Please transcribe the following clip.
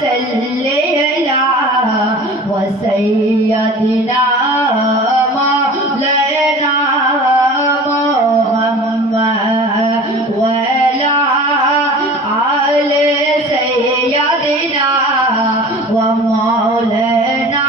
salli ala wa sayyidina maulana Muhammad wa ala ali sayyidina wa maulana